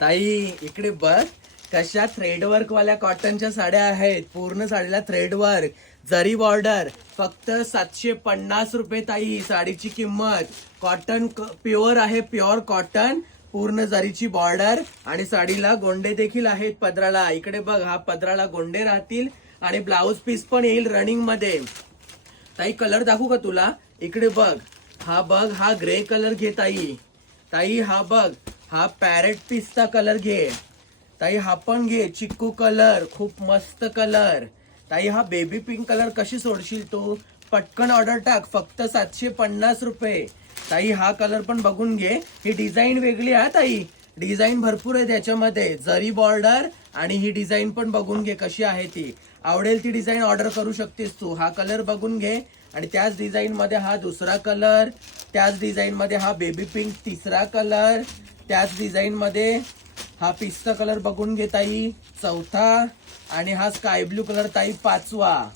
ताई इकडे बघ, कशा थ्रेडवर्क वाल्या कॉटनच्या साड्या आहेत. पूर्ण साडीला थ्रेडवर्क, जरी बॉर्डर. फक्त 750 रुपये ताई साडीची किंमत. कॉटन प्युअर आहे, प्युअर कॉटन. पूर्ण जरीची बॉर्डर आणि साडीला गोंडे देखील आहेत पदराला. इकडे बघ, हा पदराला गोंडे राहतील आणि ब्लाउज पीस पण येईल रनिंग मध्ये. ताई कलर दाखवू का तुला? इकडे बघ, हा ग्रे कलर घे ताई. ताई हा बघ, हा पॅरेट पिस्ता कलर घे ताई. हा पण घे चिक्कू कलर, खूप मस्त कलर. ताई हा बेबी पिंक कलर कशी सोडशील तू? पटकन ऑर्डर टाक, फक्त 750 रुपये. ताई हा कलर पण बघून घे. ही डिझाईन वेगळी आहे ताई, डिझाईन भरपूर आहे त्याच्यामध्ये. जरी बॉर्डर आणि ही डिझाईन पण बघून घे कशी आहे ती. आवडेल ती डिझाईन ऑर्डर करू शकतेस तू. हा कलर बघून घे आणि त्याच डिझाईन मध्ये हा दुसरा कलर, त्याच डिझाईन मध्ये हा बेबी पिंक तिसरा कलर, त्याच डिझाईन मध्ये हा पिस्ता कलर बघून घे ताई चौथा, आणि हा स्काय ब्लू कलर ताई पाचवा.